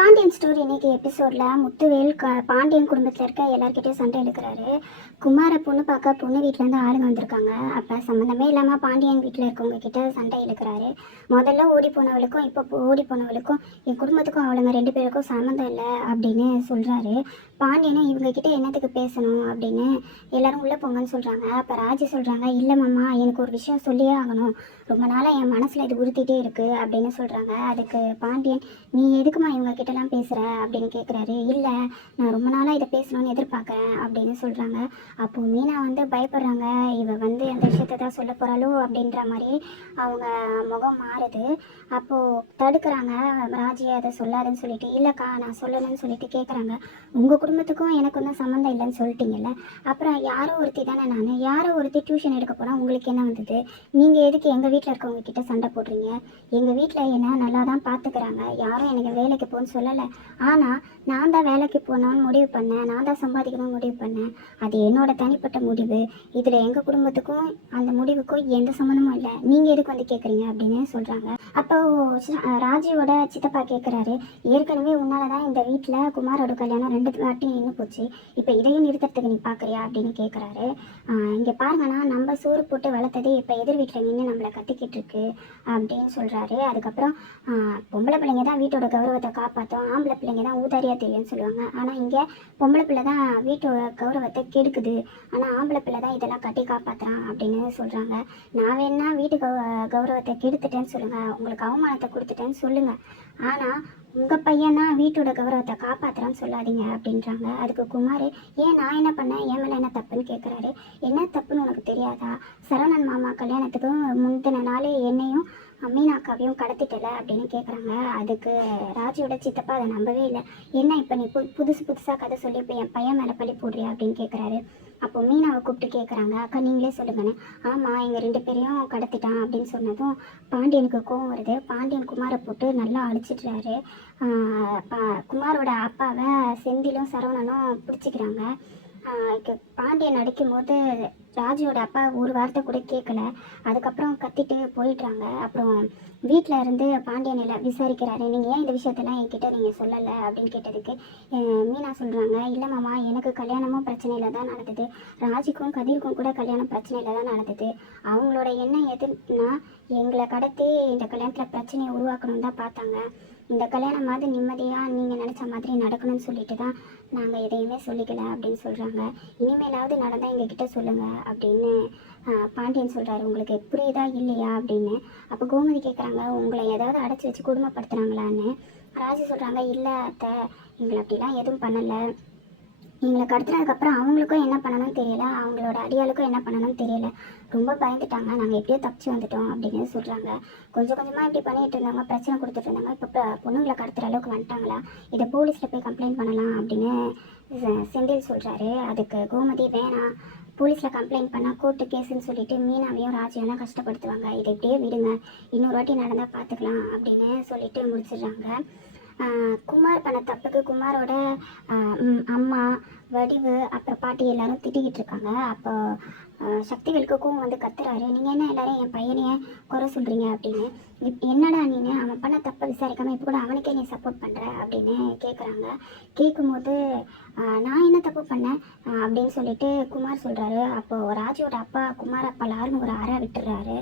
Pandian story இன்னைக்கு எபிசோடில் முத்துவேல் பாண்டியன் குடும்பத்தில் இருக்க எல்லாருக்கிட்டையும் சண்டை இழுக்கிறாரு. குமாரை பொண்ணு பார்க்க பொண்ணு வீட்டிலேருந்து ஆளுங்க வந்திருக்காங்க. அப்போ சம்மந்தமே இல்லாமல் பாண்டியன் வீட்டில் இருக்கவங்க கிட்ட சண்டை இழுக்கிறாரு. முதல்ல ஓடி போனவளுக்கும் இப்போ ஓடி போனவளுக்கும் என் குடும்பத்துக்கும் அவளுங்க 2 பேருக்கும் சம்மந்தம் இல்லை அப்படின்னு சொல்கிறாரு. பாண்டியனும் இவங்க கிட்ட என்னத்துக்கு பேசணும் அப்படின்னு எல்லாரும் உள்ளே போங்கன்னு சொல்கிறாங்க. அப்போ ராஜி சொல்கிறாங்க, இல்லை மாமா, எனக்கு ஒரு விஷயம் சொல்லியே ஆகணும், ரொம்ப நாளாக என் மனசில் இது உறுத்திட்டே இருக்குது அப்படின்னு சொல்கிறாங்க. அதுக்கு பாண்டியன், நீ எதுக்குமா இவங்க கிட்டலாம் பேசுகிற அப்படின்னு கேட்குறாரு. இல்லை, நான் ரொம்ப நாளாக இதை பேசணும்னு எதிர்பார்க்குறேன் அப்படின்னு சொல்கிறாங்க. அப்போது மீனா பயப்படுறாங்க, இவ அந்த விஷயத்தை தான் சொல்ல போகிறாளோ அப்படின்ற மாதிரி அவங்க முகம் மாறுது. அப்போது தடுக்கிறாங்க ராஜியை, அதை சொல்லாதுன்னு சொல்லிட்டு. இல்லைக்கா, நான் சொல்லணும்னு சொல்லிட்டு கேட்குறாங்க. உங்கள் குடும்பத்துக்கும் எனக்கும் தான் சம்மந்தம் இல்லைன்னு சொல்லிட்டீங்கல்ல, அப்புறம் யாரோ ஒருத்தி தானே, நான் யாரோ ஒருத்தி டியூஷன் எடுக்க போனால் உங்களுக்கு என்ன வந்தது? நீங்கள் எதுக்கு எங்கள் வீட்டில் இருக்கவங்க கிட்ட சண்டை போடுறீங்க? எங்கள் வீட்டில் என்ன நல்லா தான் பார்த்துக்கிறாங்க, யாரும் எனக்கு வேலைக்கு போகணும்னு சொல்லலை. ஆனால் நான் தான் வேலைக்கு போகணும்னு முடிவு பண்ணேன், நான் தான் சம்பாதிக்கணும்னு முடிவு பண்ணேன். அது என்னோட தனிப்பட்ட முடிவு. இதில் எங்கள் குடும்பத்துக்கும் அந்த முடிவுக்கும் எந்த சம்மந்தமும் இல்லை. நீங்கள் எதுக்கு கேட்குறீங்க அப்படின்னு சொல்கிறாங்க. அப்போ ராஜியோட சித்தப்பா கேட்குறாரு, ஏற்கனவே உன்னால தான் இந்த வீட்டில் குமாரோட கல்யாணம் 2 வாட்டி நின்று போச்சு, இப்போ இதையும் நிறுத்துறதுக்கு நீ பார்க்குறியா அப்படின்னு கேட்குறாரு. இங்கே பாருங்கன்னா, நம்ம சோறு போட்டு வளர்த்தது இப்போ எதிர் வீட்டில் நின்று நம்மளை கத்திக்கிட்டு இருக்கு அப்படின்னு சொல்கிறாரு. அதுக்கப்புறம் பொம்பளை பிள்ளைங்க தான் வீட்டோட கௌரவத்தை காப்பாற்றும், ஆம்பளை பிள்ளைங்க தான் ஊதாரியாக தெரியும்னு சொல்லுவாங்க. ஆனால் இங்கே பொம்பளை பிள்ளை தான் வீட்டோட கௌரவத்தை கெடுக்குது, ஆனால் ஆம்பளை பிள்ளை தான் இதெல்லாம் கட்டி காப்பாற்றுறான் அப்படின்னு சொல்கிறாங்க. நான் வேணா வீட்டு கௌரவத்தை கெடுத்துட்டேன்னு சொல்லுங்கள், உங்களுக்கு அவமானத்தை கொடுத்துட்டேன்னு சொல்லுங்கள், ஆனால் உங்கள் பையன் தான் வீட்டோட கௌரவத்தை காப்பாற்றுறான்னு சொல்லாதீங்க அப்படின்றாங்க. அதுக்கு குமார், ஏன் நான் என்ன பண்ணேன், என் மேலே என்ன தப்புன்னு கேட்குறாரு. என்ன தப்புன்னு உனக்கு தெரியாதா? சரவணன் மாமா கல்யாணத்துக்கு முந்தின நாள் என்னையும் மீனாக்காவையும் கடத்திட்டல அப்படின்னு கேட்குறாங்க. அதுக்கு ராஜியோட சித்தப்பா அதை நம்பவே இல்லை. என்ன இப்போ நீ புதுசாக கதை சொல்லி இப்போ என் பையன் மேலே பழி போடுறியா அப்படின்னு கேட்குறாரு. அப்போ மீனாவை கூப்பிட்டு கேட்குறாங்க, அக்கா நீங்களே சொல்லுங்கன்னு. ஆமாம், எங்கள் 2 பேரையும் கடத்திட்டான் அப்படின்னு சொன்னதும் பாண்டியனுக்கு கோவம் வருது. பாண்டியன் குமாரை போட்டு நல்லா அடிச்சிடுறாரு. குமாரோட அப்பாவை செந்திலும் சரவணனும் பிடிச்சிக்கிறாங்க. பாண்டியன் அடிக்கும்போது ராஜியோட அப்பா ஒரு வார்த்தை கூட கேட்கல. அதுக்கப்புறம் கத்திட்டு போயிடுறாங்க. அப்புறம் வீட்டில் இருந்து பாண்டியன் இல்லை விசாரிக்கிறாரு, நீங்கள் ஏன் இந்த விஷயத்தெல்லாம் என்கிட்ட நீங்கள் சொல்லலை அப்படின்னு கேட்டதுக்கு மீனா சொல்கிறாங்க, இல்லை மாமா, எனக்கு கல்யாணமும் பிரச்சனையில் தான் நடந்தது, ராஜிக்கும் கதிர்க்கும் கூட கல்யாணம் பிரச்சனையில் தான் நடந்தது. அவங்களோட எண்ணம் எதுனா எங்களை கடத்தி இந்த கல்யாணத்தில் பிரச்சனையை உருவாக்கணும்னு தான் பார்த்தாங்க. இந்த கல்யாணம் மாதிரி நிம்மதியாக நீங்கள் நினச்ச மாதிரி நடக்கணும்னு சொல்லிட்டு தான் நாங்கள் எதையுமே சொல்லிக்கல அப்படின்னு சொல்கிறாங்க. இனிமேலாவது நடந்தால் எங்ககிட்ட சொல்லுங்கள் அப்படின்னு பாண்டியன் சொல்கிறாரு. உங்களுக்கு புரியுதா இல்லையா அப்படின்னு. அப்போ கோமதி கேட்குறாங்க, உங்களை ஏதாவது அடைச்சி வச்சு குடும்பப்படுத்துகிறாங்களான்னு. ராஜி சொல்கிறாங்க, இல்லை அத்தை, எங்களை அப்படிலாம் எதுவும் பண்ணலை, எங்களை கடத்தினதுக்கப்புறம் அவங்களுக்கும் என்ன பண்ணணும்னு தெரியல, அவங்களோட அடியாளுக்கும் என்ன பண்ணணும்னு தெரியல, ரொம்ப பயந்துட்டாங்க, நாங்கள் எப்படியோ தப்பிச்சு வந்துட்டோம் அப்படின்னு சொல்கிறாங்க. கொஞ்சம் கொஞ்சமாக இப்படி பண்ணிகிட்டு இருந்தாங்க, பிரச்சனை கொடுத்துட்டு இருந்தாங்க, இப்போ பொண்ணுங்களை கடத்துகிற அளவுக்கு வந்துட்டாங்களா, இதை போலீஸில் போய் கம்ப்ளைண்ட் பண்ணலாம் அப்படின்னு செந்தில் சொல்கிறாரு. அதுக்கு கோமதி, வேணாம், போலீஸில் கம்ப்ளைண்ட் பண்ணால் கோர்ட்டு கேஸுன்னு சொல்லிட்டு மீனாவையும் ராஜையும் தான் கஷ்டப்படுத்துவாங்க, இதை இப்படியே விடுங்க, இன்னொரு வாட்டி நடந்தால் பார்த்துக்கலாம் அப்படின்னு சொல்லிட்டு முடிச்சிடுறாங்க. குமார் பண்ண தப்புக்கு குமாரோட அம்மா, வடிவு, அப்புறம் பாட்டி எல்லாரும் திட்டிக்கிட்டு இருக்காங்க. அப்போ சக்திவேலுக்கு கோவம் கத்துறாரு, நீங்கள் என்ன எல்லாரும் என் பையனையே குறை சொல்கிறீங்க அப்படின்னு. என்னடா நீனு, அவன் பண்ண தப்பை விசாரிக்காமல் இப்போ கூட அவனுக்கே நீ சப்போர்ட் பண்ணுற அப்படின்னு கேட்குறாங்க. கேட்கும்போது நான் என்ன தப்பு பண்ணேன் அப்படின்னு சொல்லிட்டு குமார் சொல்கிறாரு. அப்போது ராஜியோட அப்பா குமார் அப்பா லாருன்னு ஒரு அறை விட்டுறாரு.